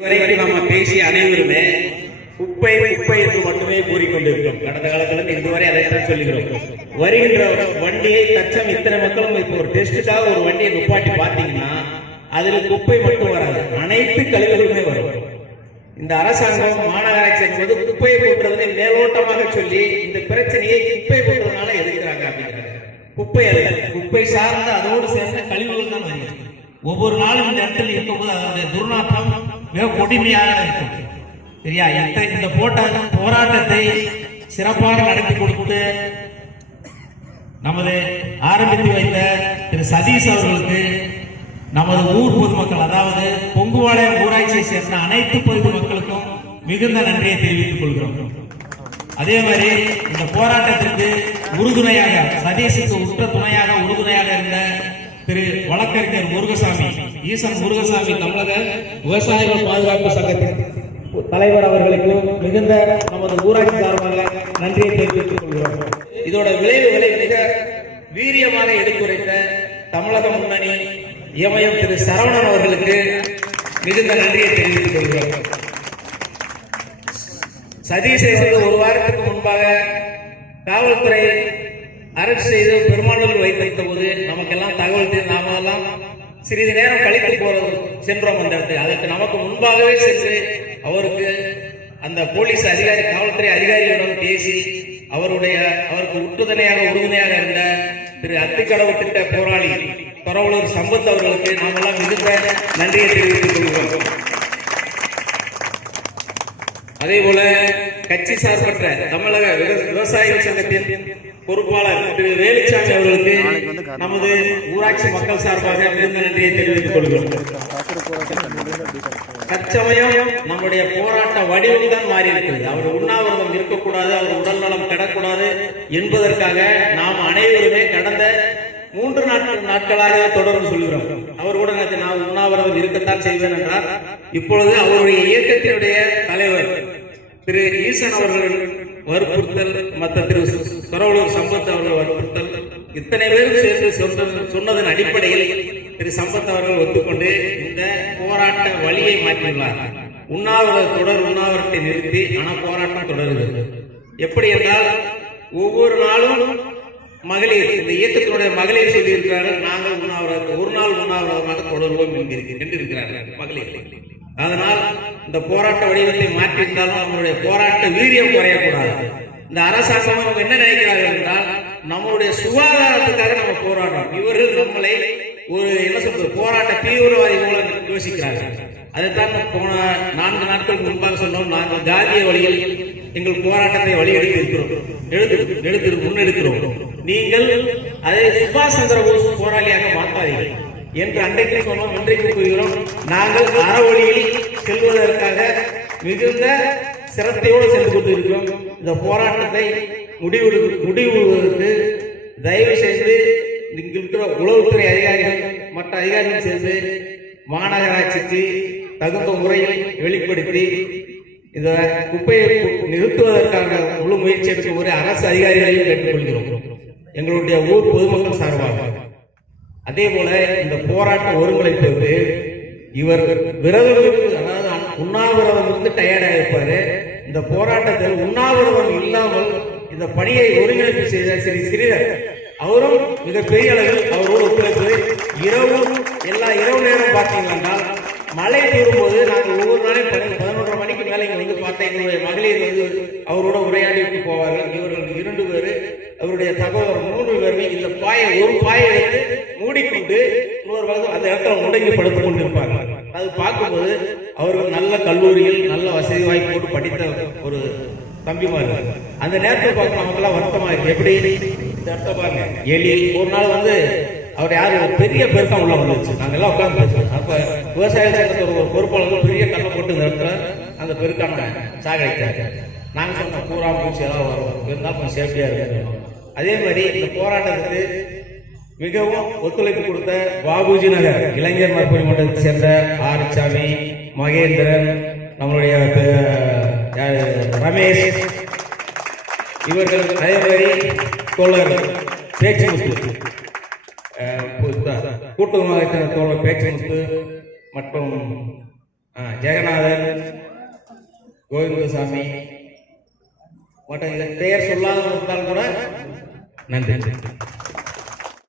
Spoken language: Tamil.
இதுவரைக்கும் நம்ம பேசிய அனைவருமே குப்பை குப்பை என்று மட்டுமே கூறிக்கொண்டிருக்கிறோம். கடந்த காலத்துல இதுவரை அதைத்தான் சொல்லுகிறோம். வருகின்ற வண்டியை தச்சம் இத்தனை மக்களும் இப்போ ஒரு டெஸ்ட்டுக்காக ஒரு வண்டியை நிப்பாட்டி பார்த்தீங்கன்னா அதில் குப்பை மட்டும் வராது. அனைத்து கழிவுகளுமே வரும். இந்த அரசாங்கம் மாநகராட்சி என்பது குப்பையை போட்டுறதுன்னு மேலோட்டமாக சொல்லி இந்த பிரச்சனையை குப்பை போட்டுறதுனால எதிர்க்கிறாங்க அப்படிங்கிறாங்க குப்பை அல்ல குப்பை சார்ந்த அதோடு சேர்ந்த கழிவுகள் தான் வருகிறது. ஒவ்வொரு நாளும் இந்த இடத்துல இருக்கும்போது அதனுடைய துர்நாற்றம் மிக கொடுமையாக இருக்கும் சரியா இந்த இந்த போட்ட போராட்டத்தை சிறப்பாக நடத்தி கொடுத்து நமது ஆரம்பித்து வைத்த திரு சதீஷ் அவர்களுக்கு நமது ஊர் பொதுமக்கள் அதாவது பொங்குவாளையம் ஊராட்சியை சேர்ந்த அனைத்து பொது மக்களுக்கும் மிகுந்த நன்றியை தெரிவித்துக் கொள்கிறோம். அதே மாதிரி இந்த போராட்டத்திற்கு உறுதுணையாக சதீஷுக்கு உற்ற துணையாக உறுதுணையாக இருந்த திரு வழக்கறிஞர் முருகசாமி ஈசன் முருகசாமி தமிழக விவசாயிகள் பாதுகாப்பு சங்கத்தின் தலைவர் அவர்களுக்கு மிகுந்த நமது ஊராட்சி சார்பாக நன்றியை தெரிவித்துக் கொள்கிறோம். இதோட விளைவுகளை மிக வீரியமாக எடுத்துரைத்த தமிழக முன்னணி இமயம் திரு சரவணன் அவர்களுக்கு மிகுந்த நன்றியை தெரிவித்துக் கொள்கிறோம். சதீஷை வந்து ஒரு வாரத்துக்கு முன்பாக காவல்துறை அரசு செய்து பெருமானூர் வைத்திருந்த போது நமக்கெல்லாம் தகவல் நாம எல்லாம் சிறிது நேரம் கழித்து போறது சென்றோம் அந்த இடத்துக்கு. அதற்கு நமக்கு முன்பாகவே சென்று அவருக்கு அந்த போலீஸ் அதிகாரி காவல்துறை அதிகாரிகளிடம் பேசி அவருடைய அவருக்கு உற்றுதுணையாக உறுதுணையாக இருந்த திரு அத்திக்கடவு திட்ட போராளி பரவலூர் சம்பத் அவர்களுக்கு நாமெல்லாம் மிகுந்த நன்றியை தெரிவித்துக் கொள்கிறோம். அதே போல கட்சி சார்பற்ற தமிழக விவ- விவசாயிகள் சங்கத்தின் பொறுப்பாளர் திரு வேலுச்சாமி அவர்களுக்கு நமது ஊராட்சி மக்கள் சார்பாக மிகுந்த நன்றியை தெரிவித்துக் கொள்கிறோம். தற்சமயம் நம்முடைய போராட்ட வடிவம் தான் மாறி இருக்கிறது அவர் உண்ணாவிரதம் இருக்கக்கூடாது அவர் உடல் நலம் கெடக்கூடாது என்பதற்காக நாம் அனைவருமே கடந்த மூன்று நாட்கள் நாட்களாக தொடர்ந்து சொல்கிறோம். அவர் கூட நான் உண்ணாவிரதம் இருக்கத்தான் செய்வேன் என்றார். இப்பொழுது அவருடைய இயக்கத்தினுடைய தலைவர் திரு ஈசன் அவர்கள் வற்புறுத்தல் மற்ற திரு சரவலூர் சம்பத் அவர்கள் வற்புறுத்தல். இத்தனை பேரும் சேர்ந்து சொன்னதன் அடிப்படையில் திரு சம்பத் அவர்கள் ஒத்துக்கொண்டு இந்த போராட்ட வழியை மாற்றியுள்ளார். உண்ணாவிரத தொடர் உண்ணாவிரத்தை நிறுத்தி ஆனால் போராட்டம் தொடர்கிறது எப்படி என்றால் ஒவ்வொரு நாளும் மகளிர் இந்த இயக்கத்தினுடைய மகளிர் சொல்லியிருக்கிறார்கள் நாங்கள் உண்ணாவிரதம் ஒரு நாள் உண்ணாவிரதமாக தொடர்வோம் என்கிறீர்கள் என்று இருக்கிறார்கள் மகளிர். அதனால் இந்த போராட்ட வடிவத்தை மாற்றியிருந்தாலும் அவங்களுடைய போராட்ட வீரியம் குறையக்கூடாது. இந்த அரசாங்கம் அவங்க என்ன நினைக்கிறார்கள் என்றால் நம்மளுடைய சுகாதாரத்துக்காக நம்ம போராடுறோம். இவர்கள் நம்மளை ஒரு என்ன சொல்றது போராட்ட தீவிரவாதி மூலம் யோசிக்கிறார்கள். அதைத்தான் போன நான்கு நாட்களுக்கு முன்பாக சொன்னோம் நாங்கள் காந்திய வழியில் எங்கள் போராட்டத்தை வழியெடுத்து இருக்கிறோம் எடுத்து எடுத்து முன்னெடுக்கிறோம். நீங்கள் அதை சுபாஷ் சந்திர போஸ் போராளியாக மாற்றாதீர்கள். என்று அன்றைக்கு சொன்னோம் இன்றைக்கு கூறுகிறோம். நாங்கள் அறவழியில் செல்வதற்காக மிகுந்த சிரத்தையோடு சென்று கொண்டிருக்கிறோம். இந்த போராட்டத்தை முடிவு முடிவுவதற்கு தயவு செய்து இங்கு இருக்கிற உளவுத்துறை அதிகாரிகள் மற்ற அதிகாரிகள் சேர்ந்து மாநகராட்சிக்கு தகுந்த முறையில் வெளிப்படுத்தி இந்த குப்பையை நிறுத்துவதற்கான முழு முயற்சி எடுக்குமாறு அரசு அதிகாரிகளையும் கேட்டுக்கொள்கிறோம். எங்களுடைய ஊர் பொதுமக்கள் சார்பாக. அதே போல இந்த போராட்ட ஒருங்கிணைப்பது இவர் விரதங்களுக்கு அதாவது உண்ணாவிரதம் இருந்து டயர்டாக இருப்பாரு இந்த போராட்டத்தில் உண்ணாவிரதம் இல்லாமல் இந்த பணியை ஒருங்கிணைப்பு செய்த ஸ்ரீ ஸ்ரீதர். அவரும் மிகப்பெரிய அளவில் அவரோடு ஒத்துழைப்பு இரவு எல்லா இரவு நேரம் பார்த்தீங்கன்னா மழை தூரும்போது நாங்கள் ஒவ்வொரு நாளையும் பதினொன்றரை மணிக்கு மேலே இங்கே வந்து பார்த்தா எங்களுடைய மகளிர் வந்து அவரோட உரையாடி விட்டு போவார்கள். இவர்கள் இரண்டு பேர் அவருடைய தகவல் மூன்று பேருமே இந்த பாயை ஒரு பாயை எடுத்து மூடிக்கொண்டு இன்னொரு பக்கம் அந்த இடத்துல முடங்கி படுத்துக் கொண்டிருப்பாங்க. அது பார்க்கும்போது அவர்கள் நல்ல கல்லூரியில் நல்ல வசதி வாய்ப்போடு படித்த ஒரு தம்பிமார் அந்த நேரத்தை பார்க்க நமக்கெல்லாம் வருத்தமா இருக்கு. எப்படி? இந்த இடத்த பாருங்க. எலி ஒரு நாள் வந்து அவர் யாரு? பெரிய பெருக்கம் உள்ள வந்துச்சு நாங்கெல்லாம் உட்காந்து பேசுவோம். அப்ப விவசாய சங்கத்தோட ஒரு பொறுப்பாளர் பெரிய கல்லை போட்டு இந்த இடத்துல அந்த பெருக்கான சாகடித்தாங்க நாங்க சொன்ன பூரா பூச்சி எல்லாம் வரும். இருந்தால் கொஞ்சம் சேஃப்டியாக இருக்கணும் அதே மாதிரி இந்த போராட்டத்துக்கு மிகவும் ஒத்துழைப்பு கொடுத்த பாபுஜி நகர் இளைஞர் மருத்துவ மன்றத்தை சேர்ந்த ஆரிச்சாமி மகேந்திரன் நம்மளுடைய ரமேஷ் இவர்கள் அதே மாதிரி தோழர் பேச்சு கூட்டுறவு தோழர் பேச்சு முத்து மற்றும் ஜெகநாதன் கோவிந்தசாமி மற்றும் இதன் பெயர் சொல்லாத இருந்தால் கூட நன்றி.